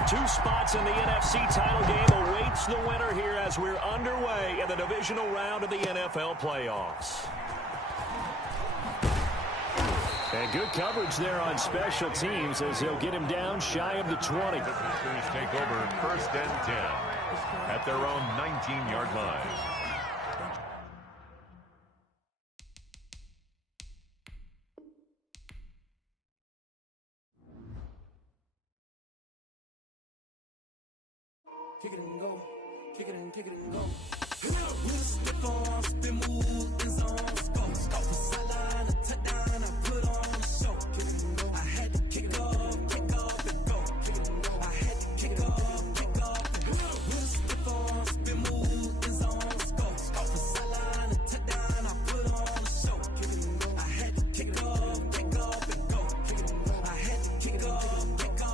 of two spots in the NFC title game awaits the winner here as we're underway in the divisional round of the NFL playoffs. And good coverage there on special teams as they'll get him down shy of the 20. The Packers take over 1st and 10 at their own 19-yard line. Kick it and go, kick it and go. With a stiff arm, spin move, in zone, go. Stop the sideline, a touchdown, I put on a show. Kick it and go. I had to kick off and go. Kick it and go. I had to kick off and go. With a stiff arm, spin move, in zone, go. Stop the sideline, a touchdown, I put on a show. Kick it and go. I had to kick off and go. Kick it and go. I had to kick off and go.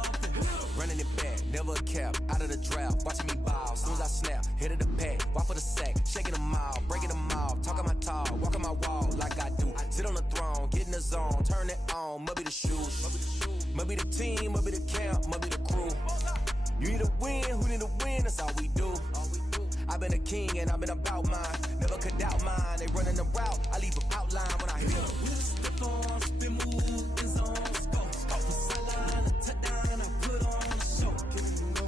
Running it back, never a cap, out of the drought, watching me ball, soon as I snap, hit of the pack, walk for the sack, shaking them all, breaking them all, talking my talk, walking my wall like I do, sit on the throne, get in the zone, turn it on, must be the shoes, must be the team, must be the camp, must be the crew, you need a win, who need a win, that's all we do, I've been a king and I've been about mine, never could doubt mine, they running the route, I leave them outline when I hit them. With a stiff arm, spin move, in zone, go, stop the sideline, a touchdown, I put on a show,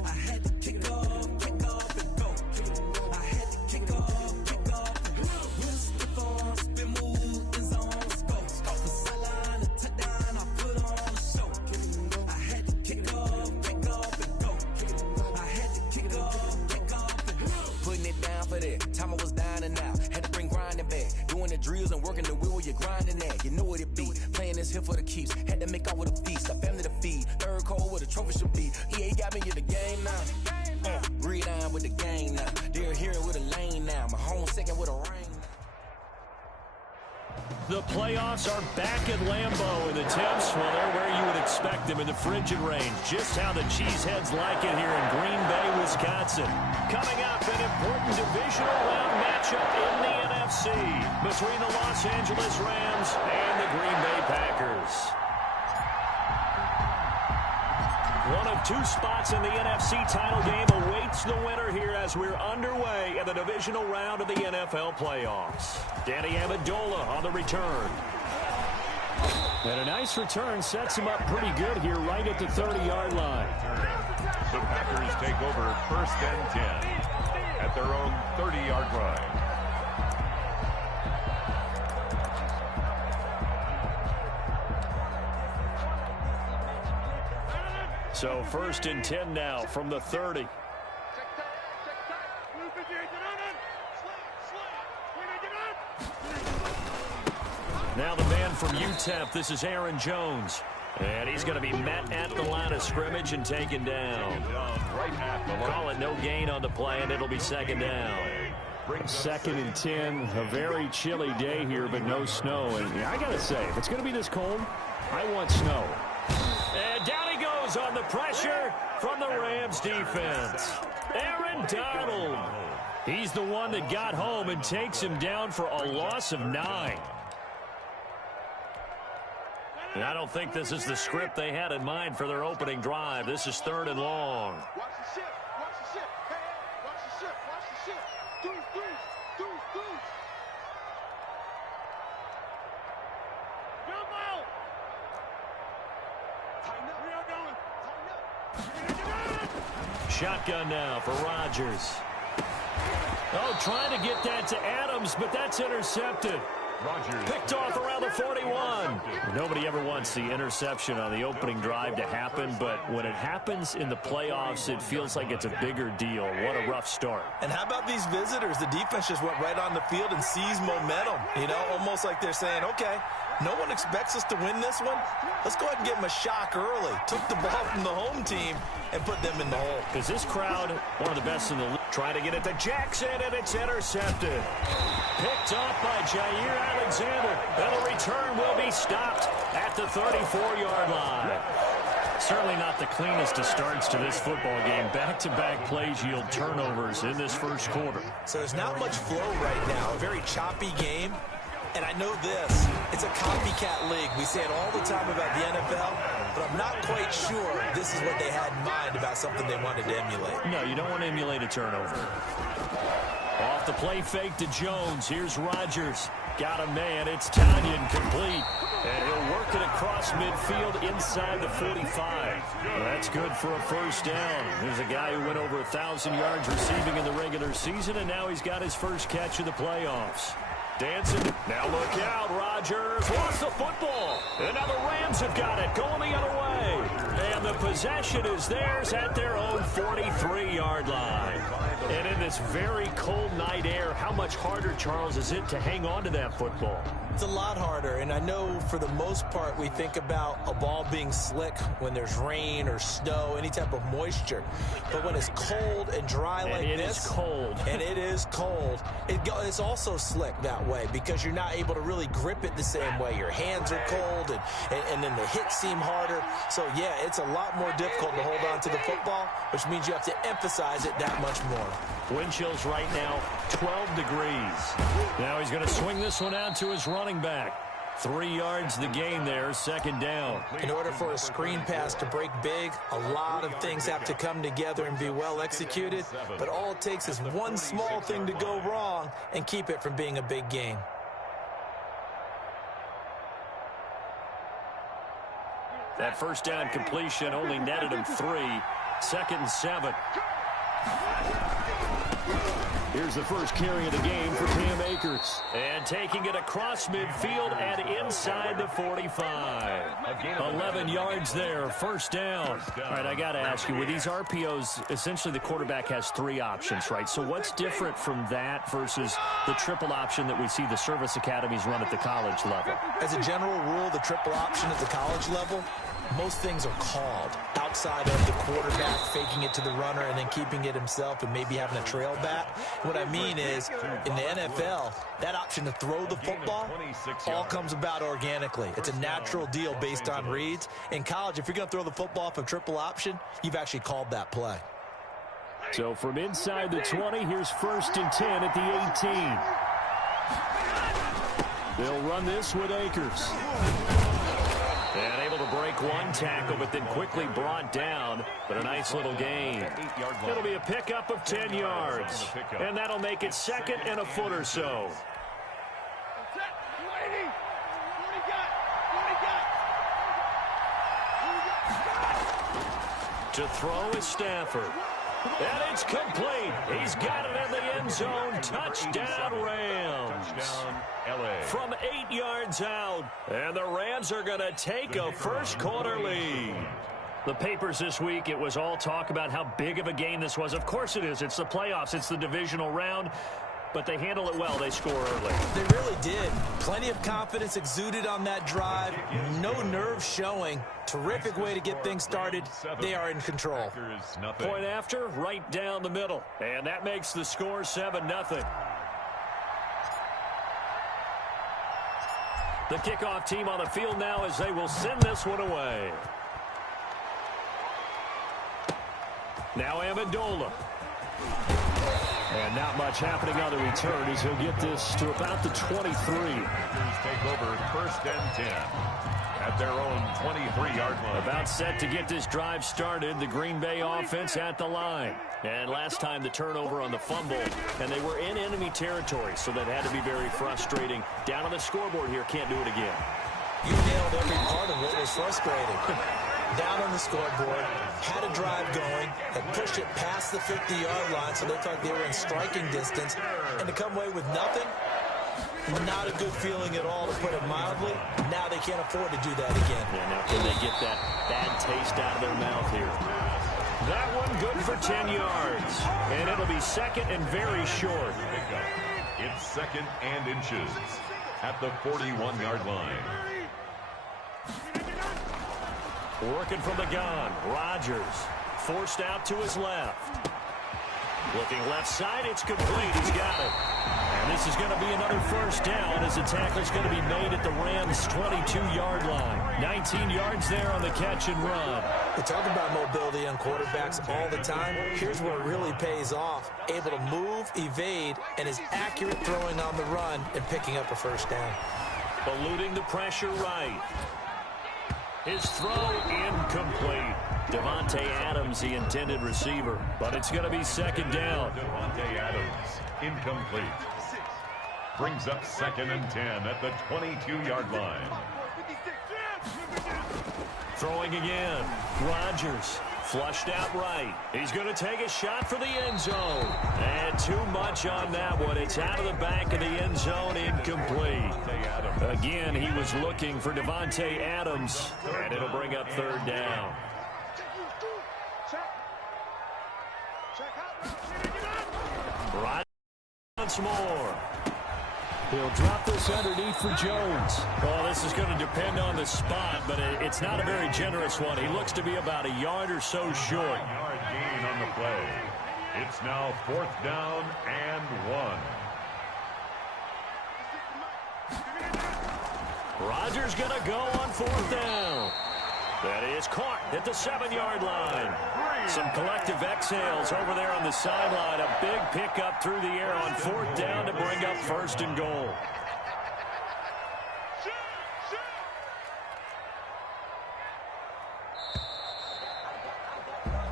I had to kick off and go, I had to kick off and go, with a stiff arm, spin move, in zone, go, stop the sideline, a touchdown, I put on a show, I had to kick off and go, I had to kick off and go, putting it down for that, time I was down and out, had to bring grinding back, doing the drills and working the wheel where you're grinding at, you know what it be, playing this here for the keeps, had to make out with a feast, a family to feed, third cold where the trophy should be, EA got me in the game now, read on with the game now, they're here with a lane now, my home second with a ring. The playoffs are back at Lambeau, and the temps, well, they're where you would expect them in the frigid range. Just how the Cheeseheads like it here in Green Bay, Wisconsin. Coming up, an important divisional round matchup in the NFC between the Los Angeles Rams and the Green Bay Packers. One of two spots in the NFC title game awaits the winner here as we're underway in the divisional round of the NFL playoffs. Danny Amendola on the return. And a nice return sets him up pretty good here right at the 30-yard line. The Packers take over 1st and 10 at their own 30-yard line. So 1st and 10 now from the 30. Now the man from UTEP, this is Aaron Jones. And he's going to be met at the line of scrimmage and taken down. Call it no gain on the play, and it'll be 2nd down. 2nd and 10, a very chilly day here, but no snow. And I got to say, if it's going to be this cold, I want snow. And down he goes on the pressure from the Rams defense. Aaron Donald. He's the one that got home and takes him down for a loss of 9. And I don't think this is the script they had in mind for their opening drive. This is 3rd and long. Watch the ship. Watch the ship. Hey, watch the ship. Watch the ship. Deuce. Jump out. Tighten up. We are going. Tighten up. Shotgun now for Rodgers. Oh, trying to get that to Adams, but that's intercepted. Rodgers Picked off around the 41. Nobody ever wants the interception on the opening drive to happen, but when it happens in the playoffs, it feels like it's a bigger deal. What a rough start. And how about these visitors? The defense just went right on the field and seized momentum. You know, almost like they're saying, okay, no one expects us to win this one. Let's go ahead and give them a shock early. Took the ball from the home team and put them in the hole. Because this crowd, one of the best in the league, trying to get it to Jackson, and it's intercepted. Picked off by Jair Alexander. And the return will be stopped at the 34-yard line. Certainly not the cleanest of starts to this football game. Back-to-back plays yield turnovers in this first quarter. So there's not much flow right now. A very choppy game. And I know this, it's a copycat league. We say it all the time about the NFL. but I'm not quite sure this is what they had in mind about something they wanted to emulate. No, you don't want to emulate a turnover. Off the play fake to Jones. Here's Rodgers. Got a man. It's Tanyan complete. And he'll work it across midfield inside the 45. Well, that's good for a first down. There's a guy who went over 1,000 yards receiving in the regular season, and now he's got his first catch of the playoffs. Dancing. Now look out. Rodgers lost the football. And now the Rams have got it. Going the other way. And the possession is theirs at their own 43-yard line. And in this very cold night air, how much harder, Charles, is it to hang on to that football? It's a lot harder, and I know for the most part we think about a ball being slick when there's rain or snow, any type of moisture. But when it's cold and dry like this, it is cold. And it is cold, it's also slick that way because you're not able to really grip it the same way. Your hands are cold, and then the hits seem harder. So, yeah, it's a lot more difficult to hold on to the football, which means you have to emphasize it that much more. Wind chills right now, 12 degrees. Now he's going to swing this one out to his running back. 3 yards the gain there, second down. In order for a screen pass to break big, a lot of things have to come together and be well executed. But all it takes is one small thing to go wrong and keep it from being a big gain. That first down completion only netted him 3. 2nd and 7. Here's the first carry of the game for Cam Akers. And taking it across midfield and inside the 45. 11 yards there, first down. All right, I got to ask you, with these RPOs, essentially the quarterback has 3 options, right? So what's different from that versus the triple option that we see the service academies run at the college level? As a general rule, the triple option at the college level, most things are called outside of the quarterback faking it to the runner and then keeping it himself and maybe having a trail back. What I mean is, in the NFL, that option to throw the football all comes about organically. It's a natural deal based on reads. In college, if you're going to throw the football off a triple option, you've actually called that play. So from inside the 20, here's 1st and 10 at the 18. They'll run this with Akers. And able to break one tackle, but then quickly brought down. But a nice little gain. It'll be a pickup of 10 yards. And that'll make it 2nd and a foot or so. To throw is Stafford. And it's complete. He's got it in the end zone. Touchdown, Rams. From 8 yards out. And the Rams are going to take a first-quarter lead. The papers this week, it was all talk about how big of a game this was. Of course it is. It's the playoffs. It's the divisional round. But they handle it well. They score early. They really did. Plenty of confidence exuded on that drive. No nerves showing. Terrific way to get things started. They are in control. Point after, right down the middle. And that makes the score 7-0. The kickoff team on the field now as they will send this one away. Now Amendola. And not much happening on the return as he'll get this to about the 23. Take over 1st and 10 at their own 23-yard line. About set to get this drive started. The Green Bay offense at the line. And last time the turnover on the fumble, and they were in enemy territory, so that had to be very frustrating. Down on the scoreboard here, can't do it again. You nailed every part of what was frustrating. Down on the scoreboard, had a drive going, had pushed it past the 50-yard line, so they thought they were in striking distance, and to come away with nothing, not a good feeling at all, to put it mildly. Now they can't afford to do that again. Yeah, now can they get that bad taste out of their mouth here? That one good for 10 yards, and it'll be 2nd and very short. It's 2nd and inches at the 41-yard line. Working from the gun, Rodgers forced out to his left. Looking left side, it's complete. He's got it. And this is going to be another first down as the tackle's going to be made at the Rams' 22-yard line. 19 yards there on the catch and run. We talk about mobility on quarterbacks all the time. Here's where it really pays off. Able to move, evade, and is accurate throwing on the run and picking up a first down. Eluding the pressure right. His throw incomplete. Davante Adams, the intended receiver. But it's going to be second down. Davante Adams, incomplete. Brings up 2nd and 10 at the 22-yard line. Throwing again. Rodgers flushed out right. He's going to take a shot for the end zone. And too much on that one. It's out of the back of the end zone, incomplete. Again, he was looking for Davante Adams, and it'll bring up third down. Right once more. He'll drop this underneath for Jones. Well, this is going to depend on the spot, but it's not a very generous one. He looks to be about a yard or so short. Yard gain on the play. It's now 4th down and 1. Rodgers going to go on 4th down. That is caught at the 7-yard line. Some collective exhales over there on the sideline. A big pickup through the air on 4th down to bring up 1st and goal.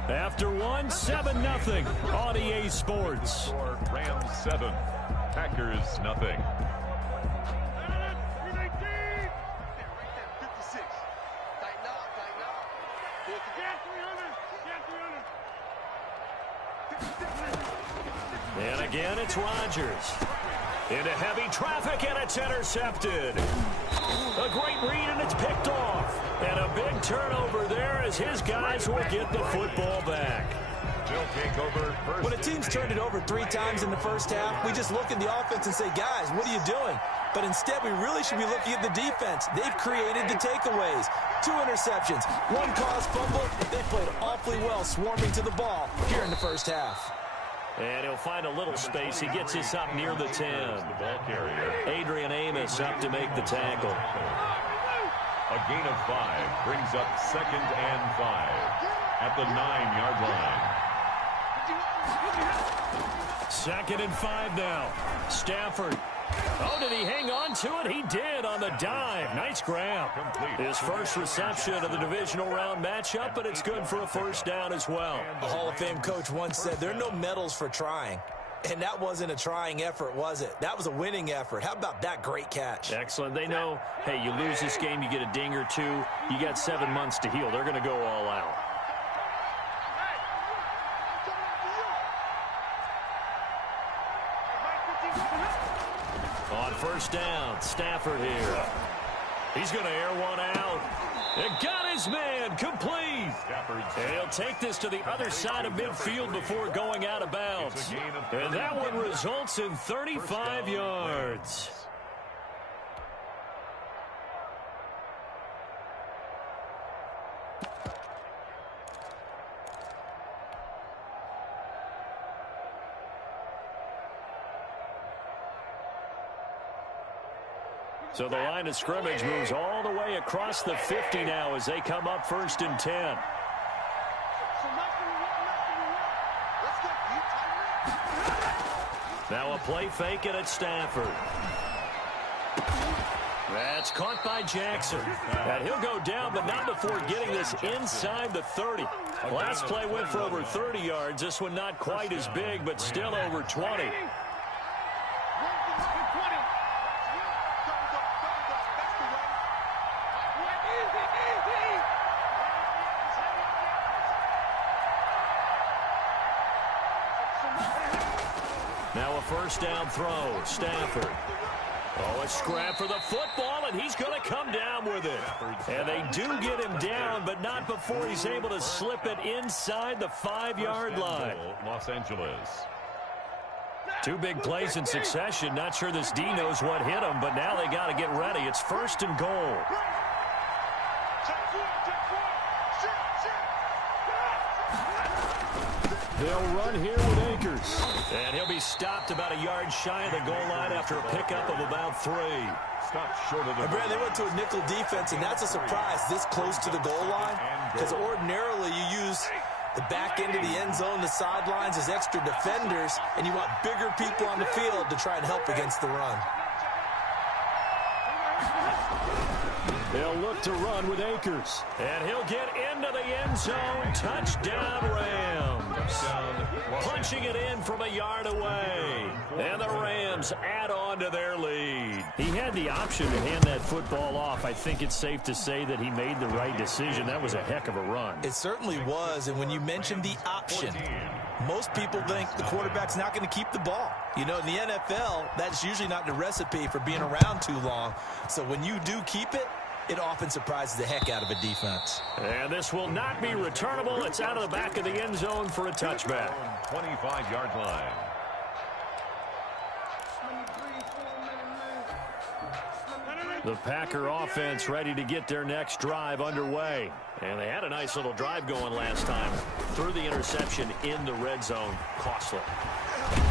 After 1, 7-0 on EA Sports. Rams 7, Packers nothing. And again, it's Rodgers. Into heavy traffic, and it's intercepted. A great read, and it's picked off. And a big turnover there as his guys will get the football back. They'll take over first. When a team's turned it over 3 times in the first half, we just look at the offense and say, guys, what are you doing? But instead, we really should be looking at the defense. They've created the takeaways. 2 interceptions, 1 caused fumble. They played awfully well swarming to the ball here in the first half. And he'll find a little space. He gets this up near the 10. The ball carrier. Adrian Amos up to make the tackle. A gain of 5 brings up 2nd and 5 at the 9-yard line. 2nd and 5 now. Stafford. Oh, did he hang on to it? He did on the dive. Nice grab. His first reception of the divisional round matchup, but it's good for a 1st down as well. A Hall of Fame coach once said there are no medals for trying. And that wasn't a trying effort, was it? That was a winning effort. How about that great catch? Excellent. They know, hey, you lose this game, you get a ding or 2. You got 7 months to heal. They're going to go all out. On 1st down, Stafford here. He's going to air one out. And got his man complete. And he'll take this to the other side of midfield before going out of bounds. And that one results in 35 yards. So the line of scrimmage moves all the way across the 50 now as they come up 1st and 10. Now a play fake and it's Stafford. That's caught by Jackson. And he'll go down, but not before getting this inside the 30. Last play went for over 30 yards. This one not quite as big, but still over 20. Now a 1st down throw. Stafford. Oh, a scrap for the football, and he's going to come down with it. And they do get him down, but not before he's able to slip it inside the 5-yard line. Los Angeles. 2 big plays in succession. Not sure this D knows what hit him, but now they got to get ready. It's 1st and goal. They'll run here with Akers. And he'll be stopped about a yard shy of the goal line after a pickup of about 3. Stopped short of the Brad, they went to a nickel defense, and that's a surprise this close to the goal line, because ordinarily you use the back end of the end zone, the sidelines as extra defenders, and you want bigger people on the field to try and help against the run. They'll look to run with Akers. And he'll get into the end zone. Touchdown, Rams. Punching it in from a yard away. And the Rams add on to their lead. He had the option to hand that football off. I think it's safe to say that he made the right decision. That was a heck of a run. It certainly was. And when you mentioned the option, most people think the quarterback's not going to keep the ball. You know, in the NFL, that's usually not the recipe for being around too long. So when you do keep it, it often surprises the heck out of a defense. And this will not be returnable. It's out of the back of the end zone for a touchback. 25-yard line. The Packer offense ready to get their next drive underway. And they had a nice little drive going last time. Threw the interception in the red zone. Costly.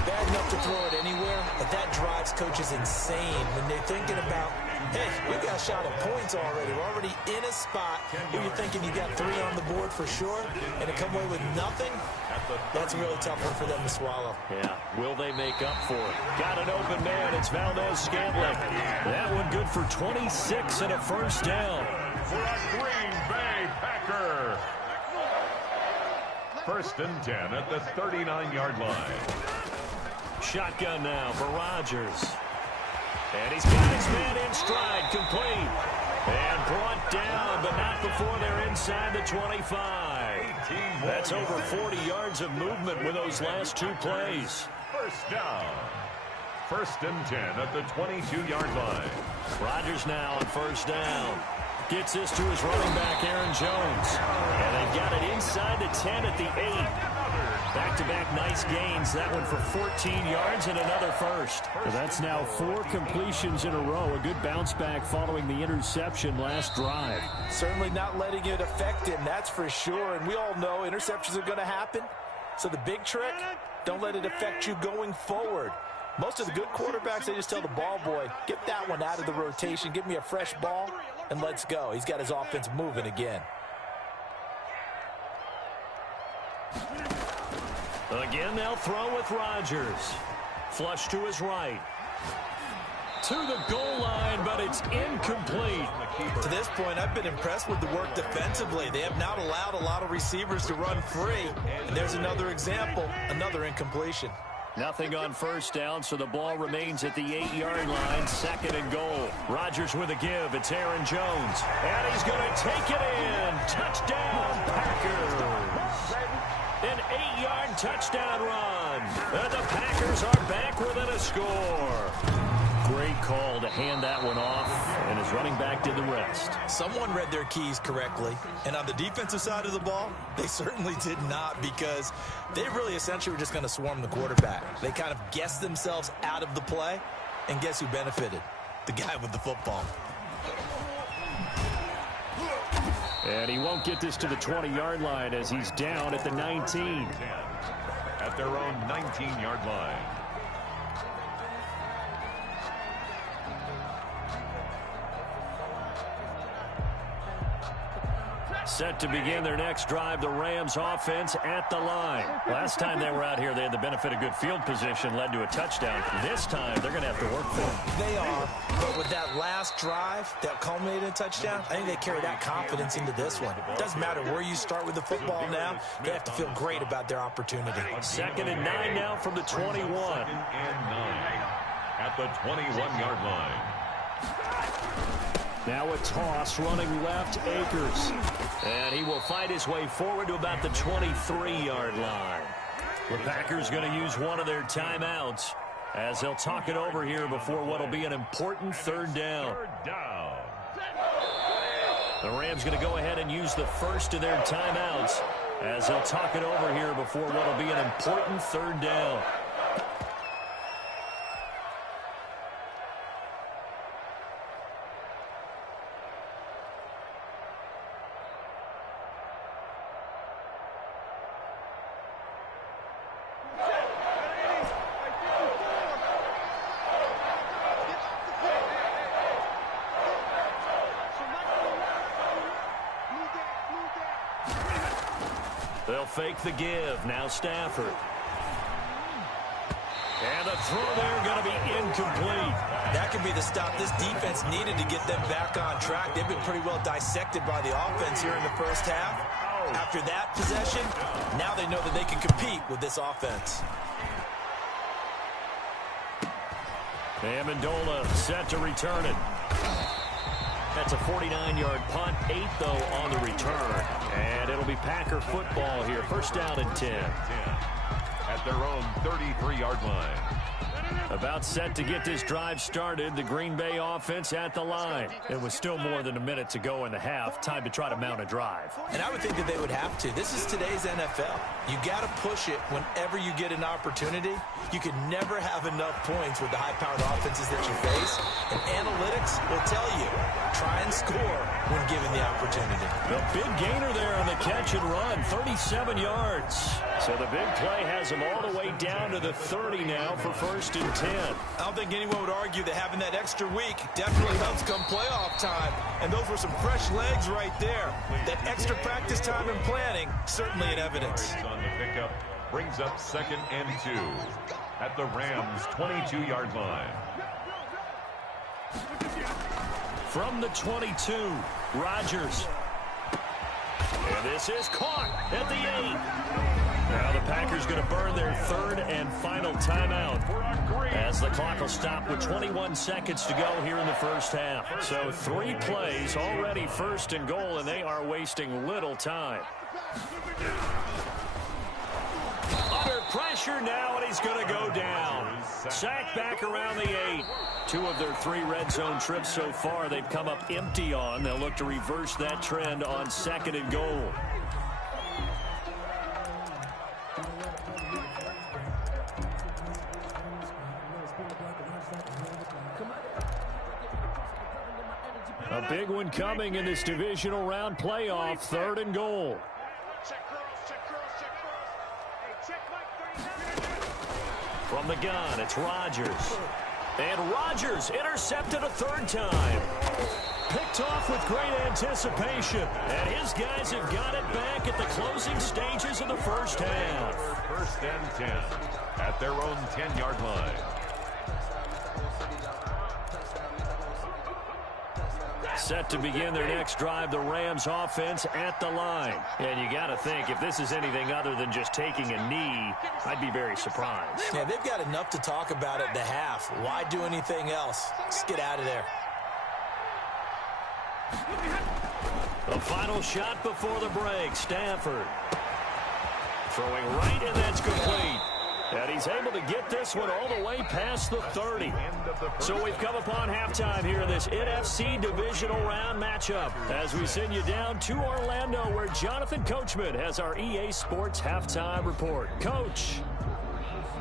Bad enough to throw it anywhere, but that drives coaches insane when they're thinking about, hey, we got a shot at points already. We're already in a spot where you're thinking you got 3 on the board for sure, and to come away with nothing, that's a really tough one for them to swallow. Yeah, will they make up for it? Got an open man. It's Valdez-Scantling. That one good for 26 and a first down. For a Green Bay Packer. First and 10 at the 39-yard line. Shotgun now for Rodgers. And he's got his man in stride, complete. And brought down, but not before they're inside the 25. That's over 40 yards of movement with those last 2 plays. First down. First and 10 at the 22-yard line. Rodgers now on first down. Gets this to his running back, Aaron Jones. And they've got it inside the 10 at the 8. Back-to-back nice gains. That one for 14 yards and another first. So that's now 4 completions in a row. A good bounce back following the interception last drive. Certainly not letting it affect him, that's for sure. And we all know interceptions are going to happen. So the big trick, don't let it affect you going forward. Most of the good quarterbacks, they just tell the ball boy, get that one out of the rotation, give me a fresh ball, and let's go. He's got his offense moving again. Again, they'll throw with Rodgers. Flush to his right. To the goal line, but it's incomplete. To this point, I've been impressed with the work defensively. They have not allowed a lot of receivers to run free. And there's another example, another incompletion. Nothing on first down, so the ball remains at the 8-yard line, second and goal. Rodgers with a give. It's Aaron Jones. And he's going to take it in. Touchdown, Packers. An 8-yard touchdown run. And the Packers are back within a score. Great call to hand that one off, and his running back did the rest. Someone read their keys correctly, and on the defensive side of the ball, they certainly did not, because they really essentially were just going to swarm the quarterback. They kind of guessed themselves out of the play, and guess who benefited? The guy with the football. And he won't get this to the 20-yard line as he's down at the 19. At their own 19-yard line. Set to begin their next drive, the Rams offense at the line. Last time they were out here, they had the benefit of good field position, led to a touchdown. This time, they're going to have to work for it. They are, but with that last drive that culminated in a touchdown, I think they carry that confidence into this one. It doesn't matter where you start with the football now, they have to feel great about their opportunity. Second and 9 now from the 21. Second and 9 at the 21-yard line. Now a toss running left, Akers. And he will fight his way forward to about the 23-yard line. The Packers going to use one of their timeouts as they'll talk it over here before what will be an important third down. The Rams going to go ahead and use the first of their timeouts as they'll talk it over here before what will be an important third down. They'll fake the give. Now Stafford. And the throw there going to be incomplete. That could be the stop this defense needed to get them back on track. They've been pretty well dissected by the offense here in the first half. After that possession, now they know that they can compete with this offense. Amendola set to return it. That's a 49-yard punt, 8, though, on the return. And it'll be Packer football here. First down and 10. At their own 33-yard line. About set to get this drive started. The Green Bay offense at the line. It was still more than a minute to go in the half. Time to try to mount a drive. And I would think that they would have to. This is today's NFL. You got to push it whenever you get an opportunity. You can never have enough points with the high-powered offenses that you face. And analytics will tell you, try and score when given the opportunity. The big gainer there on the catch and run, 37 yards. So the big play has them all the way down to the 30 now for first and 10. I don't think anyone would argue that having that extra week definitely helps come playoff time. And those were some fresh legs right there. That extra practice time and planning, certainly in evidence. On the pickup, brings up second and 2 at the Rams' 22-yard line. From the 22, Rodgers. And this is caught at the 8. Now the Packers going to burn their third and final timeout as the clock will stop with 21 seconds to go here in the first half. So 3 plays already first and goal, and they are wasting little time. Under pressure now, and he's going to go down. Sacked back around the 8. 2 of their 3 red zone trips so far they've come up empty on. They'll look to reverse that trend on second and goal. A big one coming in this divisional round playoff, third and goal. From the gun, it's Rodgers. And Rodgers intercepted a 3rd time. Picked off with great anticipation. And his guys have got it back at the closing stages of the first half. First and 10 at their own 10-yard line. Set to begin their next drive, the Rams offense at the line. And you got to think, if this is anything other than just taking a knee, I'd be very surprised. Yeah, they've got enough to talk about at the half. Why do anything else? Just get out of there. The final shot before the break, Stafford. Throwing right, and that's complete. And he's able to get this one all the way past the 30. So we've come upon halftime here in this NFC divisional round matchup as we send you down to Orlando where Jonathan Coachman has our EA Sports halftime report. Coach,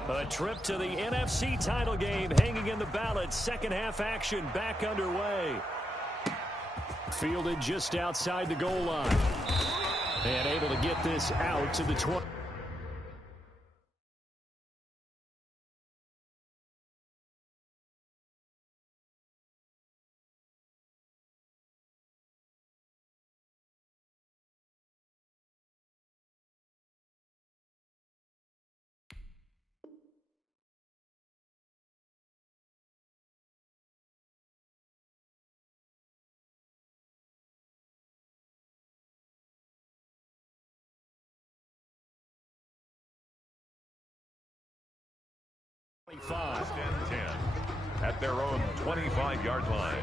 a trip to the NFC title game hanging in the balance. Second half action back underway. Fielded just outside the goal line. And able to get this out to the 20. First and 10 at their own 25-yard line.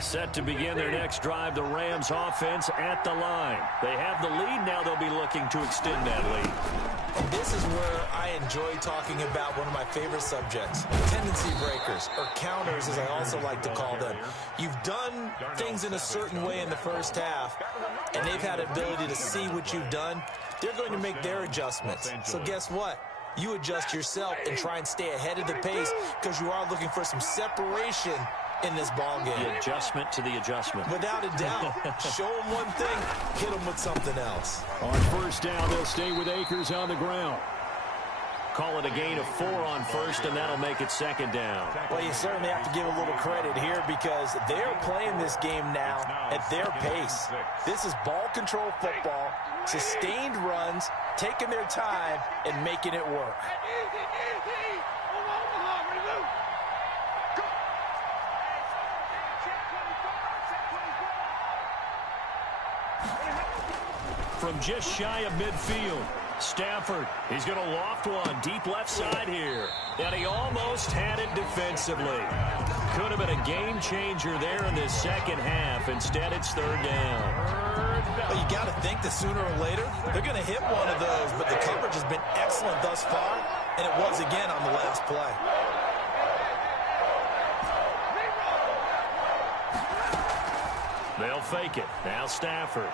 Set to begin their next drive, the Rams offense at the line. They have the lead. Now they'll be looking to extend that lead. And this is where I enjoy talking about one of my favorite subjects, tendency breakers, or counters as I also like to call them. You've done things in a certain way in the first half, and they've had ability to see what you've done. They're going to make their adjustments. So guess what? You adjust yourself and try and stay ahead of the pace because you are looking for some separation in this ball game. The adjustment to the adjustment. Without a doubt. Show them one thing, hit them with something else. On first down, they'll stay with Akers on the ground. Call it a gain of 4 on first, and that'll make it second down. Well, you certainly have to give a little credit here because they're playing this game now at their pace. This is ball control football, sustained runs, taking their time, and making it work. From just shy of midfield, Stafford, he's going to loft one deep left side here. And he almost had it defensively. Could have been a game changer there in this second half. Instead, it's third down. Well, you got to think that sooner or later, they're going to hit one of those. But the coverage has been excellent thus far, and it was again on the last play. They'll fake it. Now Stafford.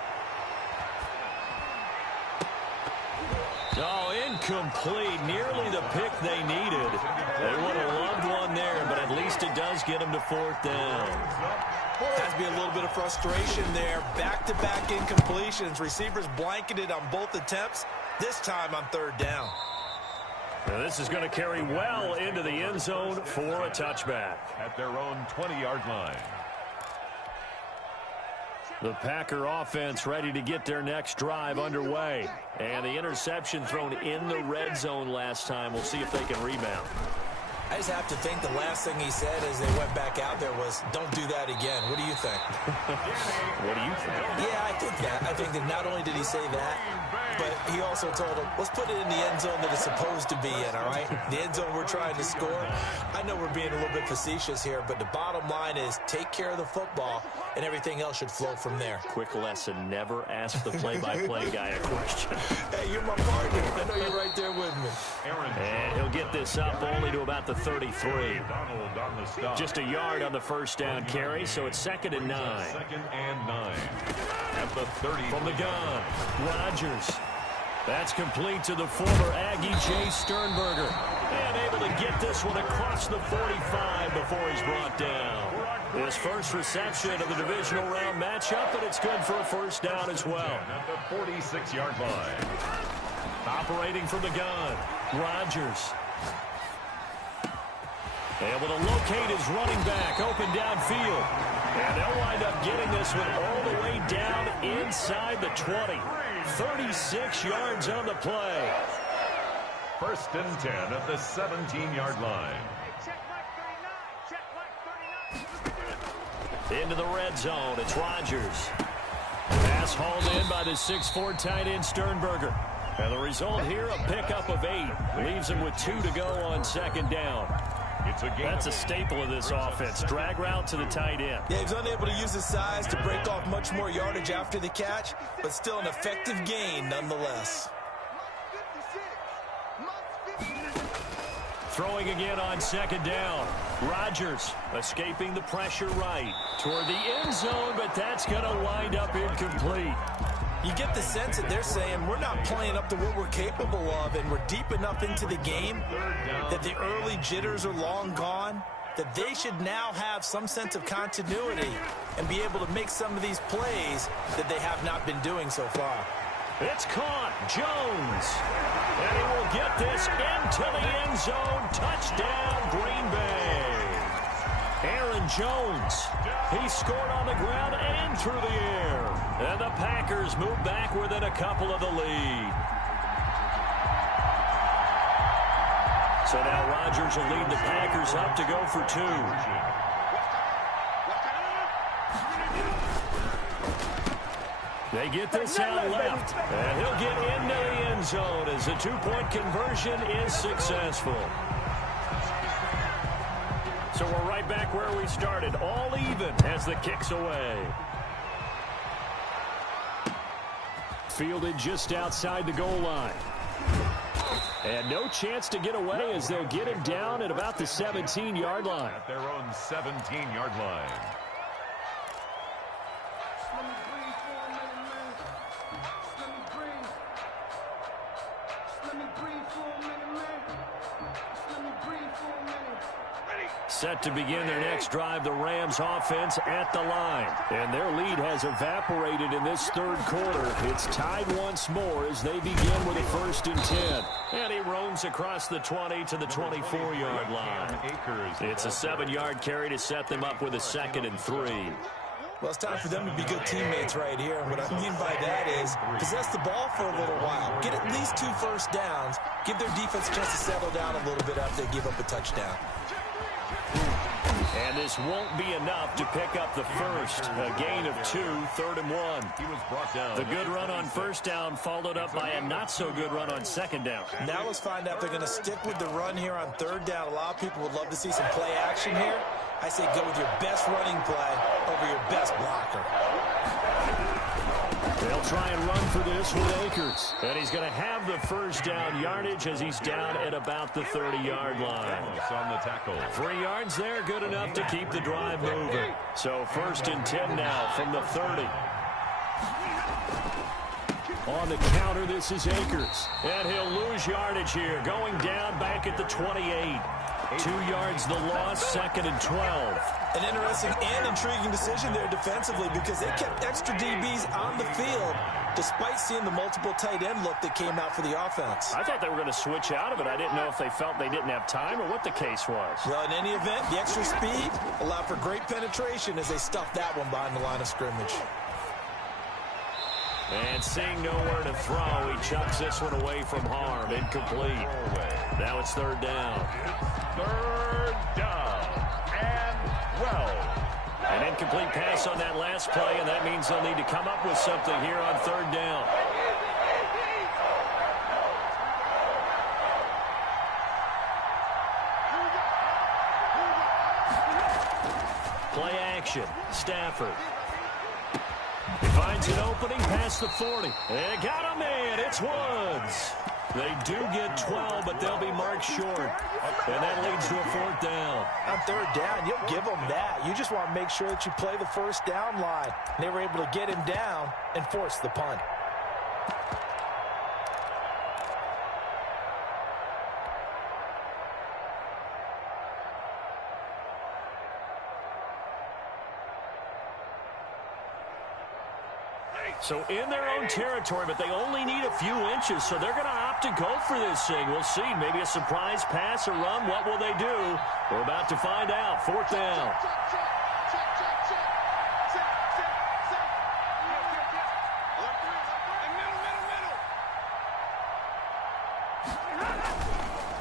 Oh, incomplete. Nearly the pick they needed. They would have loved one there, but at least it does get them to fourth down. Has to be a little bit of frustration there. Back-to-back incompletions. Receivers blanketed on both attempts, this time on third down. Now this is going to carry well into the end zone for a touchback. At their own 20-yard line. The Packer offense ready to get their next drive underway. And the interception thrown in the red zone last time. We'll see if they can rebound. I just have to think the last thing he said as they went back out there was, don't do that again. What do you think? What do you think? Yeah, I think that. I think that not only did he say that, but he also told him, let's put it in the end zone that it's supposed to be in, all right? The end zone we're trying to score. I know we're being a little bit facetious here, but the bottom line is take care of the football, and everything else should flow from there. Quick lesson, never ask the play-by-play guy a question. Hey, you're my partner. I know you're right there with me. And he'll get this up only to about the 33. Just a yard on the first down carry, so it's 2nd and 9. 2nd and 9. At the 30. From the gun, Rodgers. That's complete to the former Aggie Jay Sternberger. And able to get this one across the 45 before he's brought down. His first reception of the divisional round matchup, but it's good for a first down as well. At the 46-yard line. Operating from the gun, Rodgers. Able to locate his running back open downfield. And they'll wind up getting this one all the way down inside the 20. 36 yards on the play. 1st and 10 at the 17-yard line. Into the red zone, it's Rodgers. Pass hauled in by the 6'4" tight end Sternberger. And the result here, a pickup of 8. Leaves him with 2 to go on 2nd down. That's a staple of this offense. Drag route to the tight end. Yeah, he's unable to use his size to break off much more yardage after the catch, but still an effective gain nonetheless. Throwing again on 2nd down. Rodgers escaping the pressure right toward the end zone, but that's going to wind up incomplete. You get the sense that they're saying we're not playing up to what we're capable of, and we're deep enough into the game that the early jitters are long gone, that they should now have some sense of continuity and be able to make some of these plays that they have not been doing so far. It's caught. Jones. And he will get this into the end zone. Touchdown, Green Bay. Aaron Jones. He scored on the ground and through the air. And the Packers move back within a couple of the lead. So now Rodgers will lead the Packers up to go for 2. They get this out left, and he'll get into the end zone as the 2-point conversion is successful. So we're right back where we started, all even as the kick's away. Fielded just outside the goal line. And no chance to get away as they'll get him down at about the 17-yard line. At their own 17-yard line. set to begin their next drive, the Rams offense at the line. And their lead has evaporated in this third quarter. It's tied once more as they begin with a 1st and 10. And he roams across the 20 to the 24-yard line. It's a 7-yard carry to set them up with a 2nd and 3. Well, it's time for them to be good teammates right here. And what I mean by that is possess the ball for a little while. Get at least 2 first downs. Give their defense a chance to settle down a little bit after they give up a touchdown. And this won't be enough to pick up the first. A gain of 2, 3rd and 1. He was brought down. The good run on 1st down followed up by a not-so-good run on 2nd down. Now let's find out if they're going to stick with the run here on 3rd down. A lot of people would love to see some play action here. I say go with your best running play over your best blocker. They'll try and run for this with Akers. And he's going to have the 1st down yardage as he's down at about the 30-yard line. On the tackle. 3 yards there, good enough to keep the drive moving. So 1st and 10 now from the 30. On the counter, this is Akers. And he'll lose yardage here, going down back at the 28. 2 yards the loss, 2nd and 12. An interesting and intriguing decision there defensively because they kept extra DBs on the field despite seeing the multiple tight end look that came out for the offense. I thought they were going to switch out of it. I didn't know if they felt they didn't have time or what the case was. Well, in any event, the extra speed allowed for great penetration as they stuffed that one behind the line of scrimmage. And seeing nowhere to throw, he chucks this one away from harm. Incomplete. Now it's 3rd down. 3rd down and 12. An incomplete pass on that last play, and that means they'll need to come up with something here on 3rd down. Play action. Stafford. He finds an opening past the 40. And got a man. It's Woods. They do get 12, but they'll be marked short. And that leads to a 4th down. On 3rd down, you'll give them that. You just want to make sure that you play the 1st down line. They were able to get him down and force the punt. So in their own territory, but they only need a few inches, so they're going to opt to go for this thing. We'll see. Maybe a surprise pass or run. What will they do? We're about to find out. 4th down.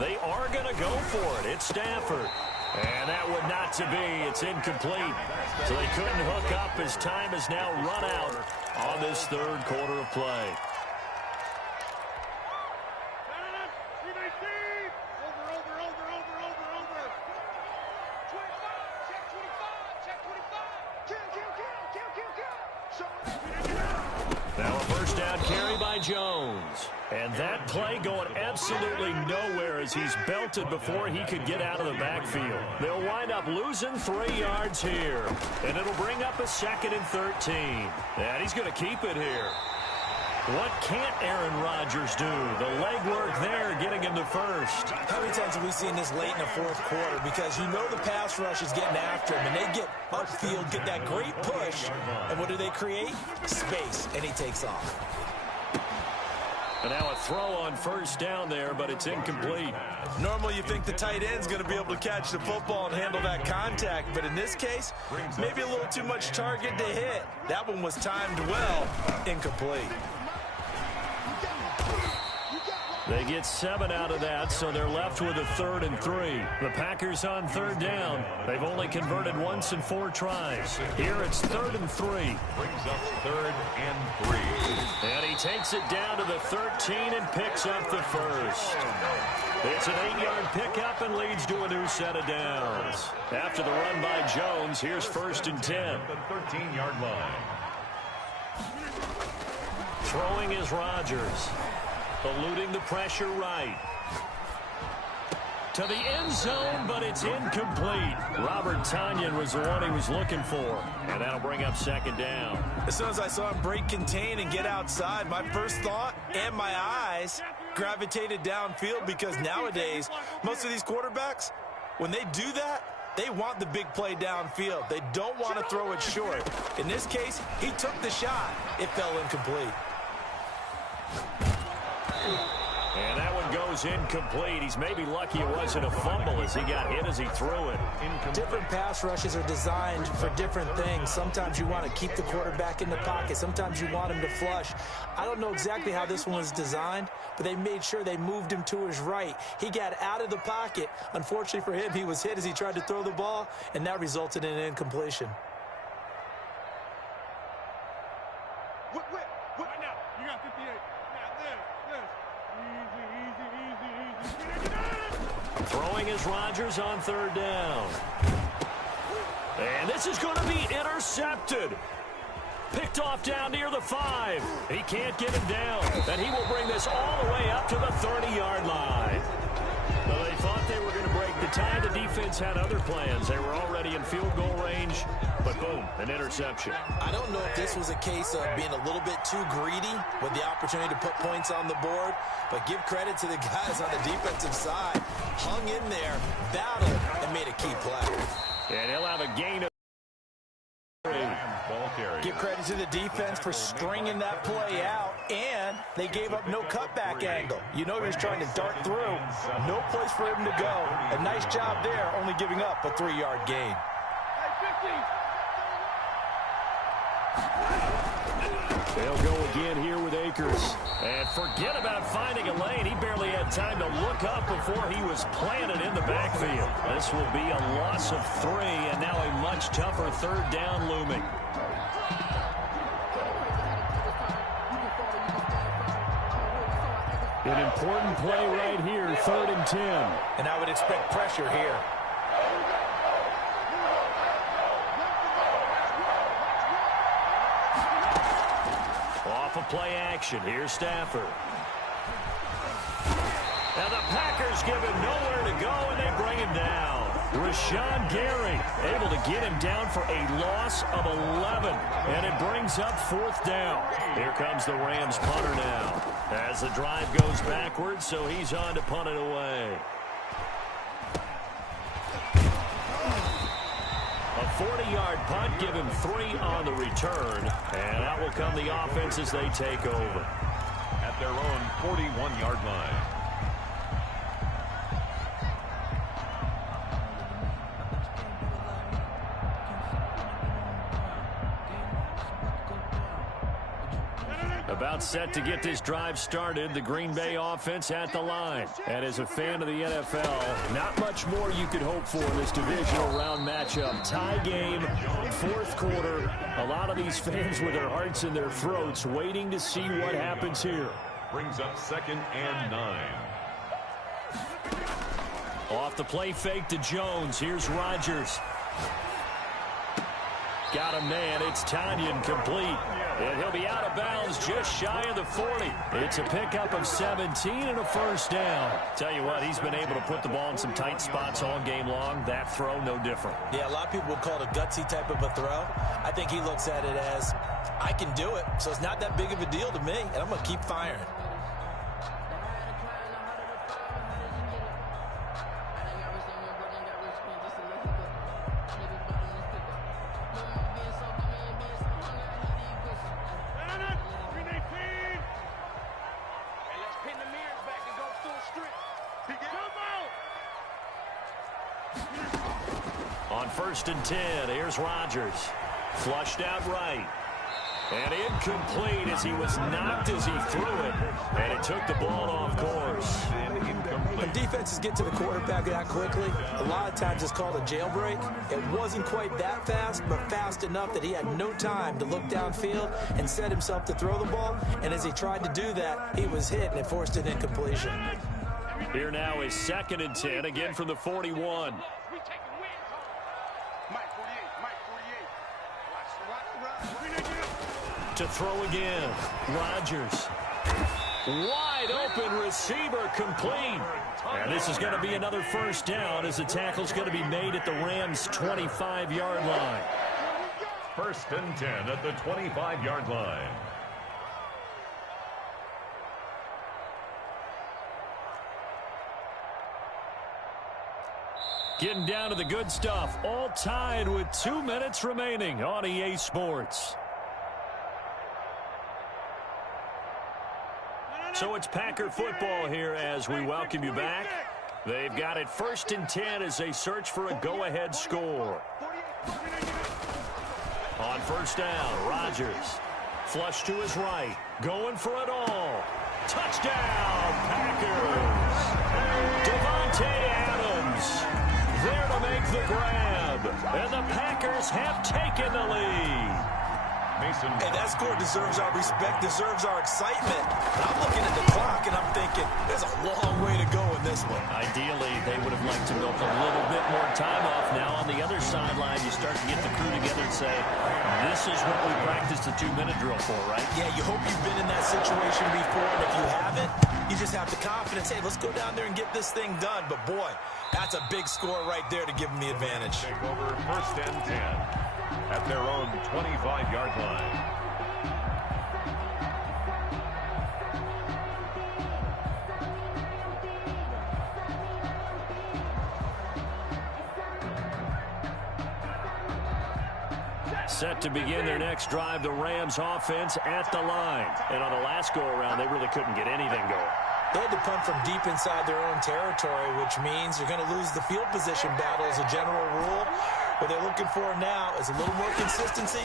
They are going to go for it. It's Stafford. And that would not to be. It's incomplete. So they couldn't hook up as time has now run out on this 3rd quarter of play. Now a 1st down carry by Jones. And that play going absolutely nowhere as he's belted before he could get out of the backfield. They'll wind up losing 3 yards here. And it'll bring up a 2nd and 13. And he's going to keep it here. What can't Aaron Rodgers do? The legwork there getting him the 1st. How many times have we seen this late in the 4th quarter? Because you know the pass rush is getting after him, and they get upfield, get that great push. And what do they create? Space, and he takes off. And now a throw on 1st down there, but it's incomplete. Normally you think the tight end's going to be able to catch the football and handle that contact, but in this case, maybe a little too much target to hit. That one was timed well. Incomplete. They get 7 out of that, so they're left with a 3rd and 3. The Packers on 3rd down. They've only converted once in 4 tries. Here it's 3rd and 3. Brings up 3rd and 3. And he takes it down to the 13 and picks up the 1st. It's an 8-yard pickup and leads to a new set of downs. After the run by Jones, here's 1st and 10. The 13-yard line. Throwing is Rodgers. Eluding the pressure right. To the end zone, but it's incomplete. Robert Tonyan was the one he was looking for. And that'll bring up 2nd down. As soon as I saw him break contain and get outside, my first thought and my eyes gravitated downfield because nowadays, most of these quarterbacks, when they do that, They want the big play downfield. They don't want to throw it short. In this case, he took the shot. It fell incomplete. And that one goes incomplete. He's maybe lucky it wasn't a fumble as he got hit as he threw it. Different pass rushes are designed for different things. Sometimes you want to keep the quarterback in the pocket. Sometimes you want him to flush. I don't know exactly how this one was designed, but they made sure they moved him to his right. He got out of the pocket. Unfortunately for him, he was hit as he tried to throw the ball, and that resulted in an incompletion. Right now, you got 58. Now this. Easy. Throwing is Rodgers on third down. And this is going to be intercepted. Picked off down near the 5. He can't get him down. And he will bring this all the way up to the 30-yard line. Well, they thought they were going to break the tie. The defense had other plans. They were already in field goal range. But boom, an interception. I don't know if this was a case of being a little bit too greedy with the opportunity to put points on the board, but give credit to the guys on the defensive side. Hung in there, battled, and made a key play. And he'll have a gain of 3. Give credit to the defense for stringing that play out, and they gave up no cutback angle. You know he was trying to dart through. No place for him to go. A nice job there, only giving up a 3-yard gain. They'll go again here with Akers. And forget about finding a lane. He barely had time to look up before he was planted in the backfield. This will be a loss of 3, and now a much tougher third down looming. An important play right here, 3rd and 10. And I would expect pressure here. Off of play action. Here's Stafford. Now the Packers give him nowhere to go, and they bring him down. Rashawn Gary able to get him down for a loss of 11, and it brings up 4th down. Here comes the Rams punter now as the drive goes backwards, so he's on to punt it away. A 40-yard punt, give him 3 on the return, and that will come the offense as they take over. At their own 41-yard line. About set to get this drive started, the Green Bay offense at the line. And as a fan of the NFL, not much more you could hope for in this divisional round matchup. Tie game, 4th quarter. A lot of these fans with their hearts in their throats waiting to see what happens here. Brings up 2nd and 9. Off the play fake to Jones. Here's Rodgers. Got a man. It's Tanyan complete. And he'll be out of bounds just shy of the 40. It's a pickup of 17 and a 1st down. Tell you what, he's been able to put the ball in some tight spots all game long. That throw, no different. Yeah, a lot of people would call it a gutsy type of a throw. I think he looks at it as, I can do it, so it's not that big of a deal to me, and I'm going to keep firing. On 1st and 10, here's Rodgers. Flushed out right. And incomplete as he was knocked as he threw it. And it took the ball off course. When defenses get to the quarterback that quickly, a lot of times it's called a jailbreak. It wasn't quite that fast, but fast enough that he had no time to look downfield and set himself to throw the ball. And as he tried to do that, he was hit, and it forced an incompletion. Here now is 2nd and 10, again from the 41. To throw again. Rodgers. Wide open receiver complete. And this is going to be another 1st down as the tackle's going to be made at the Rams' 25-yard line. 1st and 10 at the 25-yard line. Getting down to the good stuff. All tied with 2 minutes remaining on EA Sports. So it's Packer football here as we welcome you back. They've got it 1st and 10 as they search for a go-ahead score. On 1st down, Rodgers. Flush to his right. Going for it all. Touchdown, Packers. Devontae Adams there to make the grab. And the Packers have taken the lead. Mason. Hey, that score deserves our respect, deserves our excitement. And I'm looking at the clock, and I'm thinking, there's a long way to go in this one. Ideally, they would have liked to milk a little bit more time off. Now, on the other sideline, you start to get the crew together and say, this is what we practiced a 2-minute drill for, right? Yeah, you hope you've been in that situation before, and if you haven't, you just have the confidence, hey, let's go down there and get this thing done. But, boy, that's a big score right there to give them the advantage. Take over 1st and 10. At their own 25-yard line. Set to begin their next drive, the Rams offense at the line. And on the last go-around, they really couldn't get anything going. They had to punt from deep inside their own territory, which means you're going to lose the field position battle as a general rule. What they're looking for now is a little more consistency,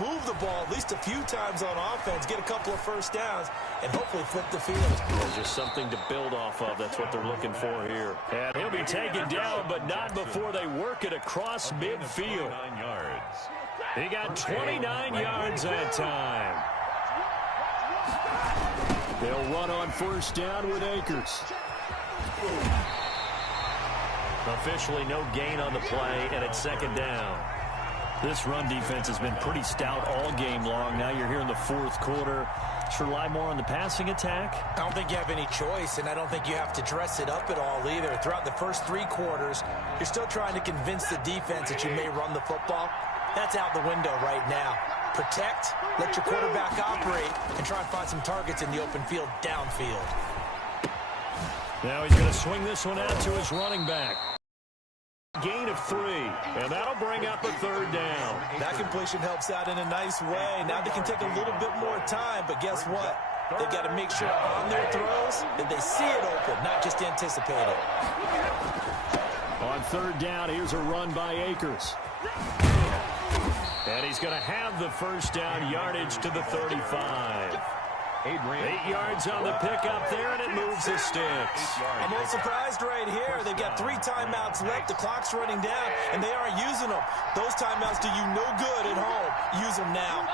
move the ball at least a few times on offense, get a couple of 1st downs, and hopefully flip the field. There's just something to build off of. That's what they're looking for here. And he'll be taken down, but not before they work it across midfield. 29 yards. He got 29 yards that time. They'll run on 1st down with Akers. Officially no gain on the play, and it's 2nd down. This run defense has been pretty stout all game long. Now you're here in the 4th quarter. Should rely more on the passing attack? I don't think you have any choice, and I don't think you have to dress it up at all either. Throughout the first 3 quarters, you're still trying to convince the defense that you may run the football. That's out the window right now. Protect, let your quarterback operate, and try and find some targets in the open field downfield. Now he's going to swing this one out to his running back. Gain of 3, and that'll bring up a 3rd down. That completion helps out in a nice way. Now they can take a little bit more time, but guess what? They've got to make sure on their throws that they see it open, not just anticipate it. On 3rd down, here's a run by Akers. And he's going to have the 1st down, yardage to the 35. 8 yards on the pickup there, and it moves the sticks. I'm a little surprised right here. They've got 3 timeouts left. The clock's running down, and they aren't using them. Those timeouts do you no good at home. Use them now.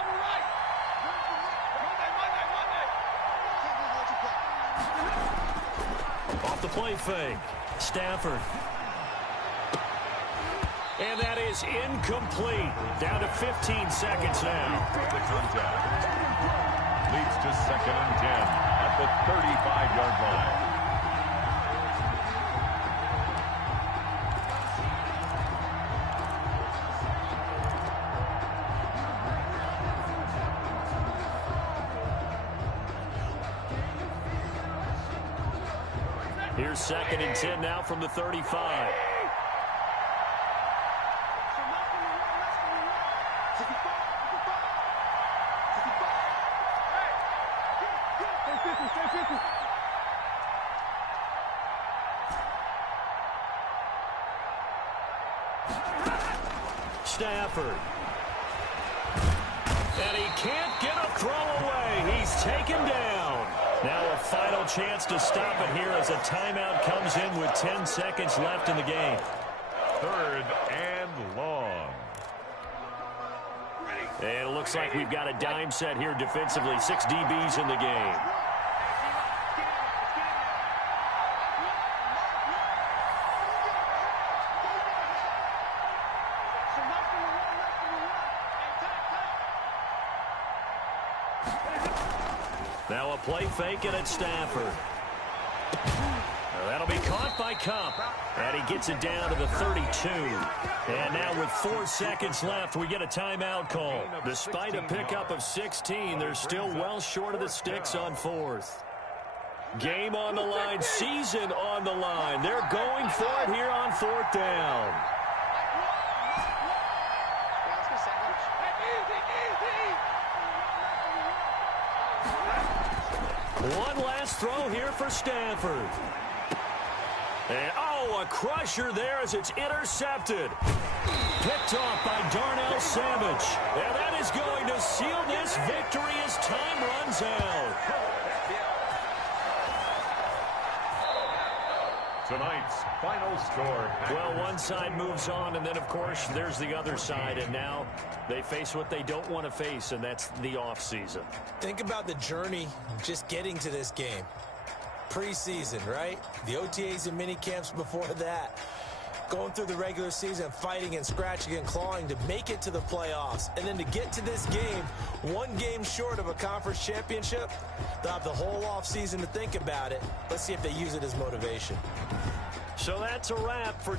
Off the play fake. Stafford. And that is incomplete. Down to 15 seconds now. The contact leads to 2nd and 10 at the 35-yard line. Here's 2nd and 10 now from the 35. Stafford. And he can't get a throw away. He's taken down. Now a final chance to stop it here as a timeout comes in with 10 seconds left in the game. 3rd and long. And it looks like we've got a dime set here defensively. 6 DBs in the game. Now a play fake and it's Stafford. That'll be caught by Cup. And he gets it down to the 32. And now with 4 seconds left, we get a timeout call. Despite a pickup of 16, they're still well short of the sticks on 4th. Game on the line, season on the line. They're going for it here on 4th down. One last throw here for Stanford. And, a crusher there as it's intercepted. Picked off by Darnell Savage. And that is going to seal this victory as time runs out. Tonight's final score. Well, one side moves on, and then, of course, there's the other side. And now they face what they don't want to face, and that's the offseason. Think about the journey just getting to this game. Preseason, right? The OTAs and mini camps before that. Going through the regular season, fighting and scratching and clawing to make it to the playoffs. And then to get to this game, one game short of a conference championship, they'll have the whole offseason to think about it. Let's see if they use it as motivation. So that's a wrap for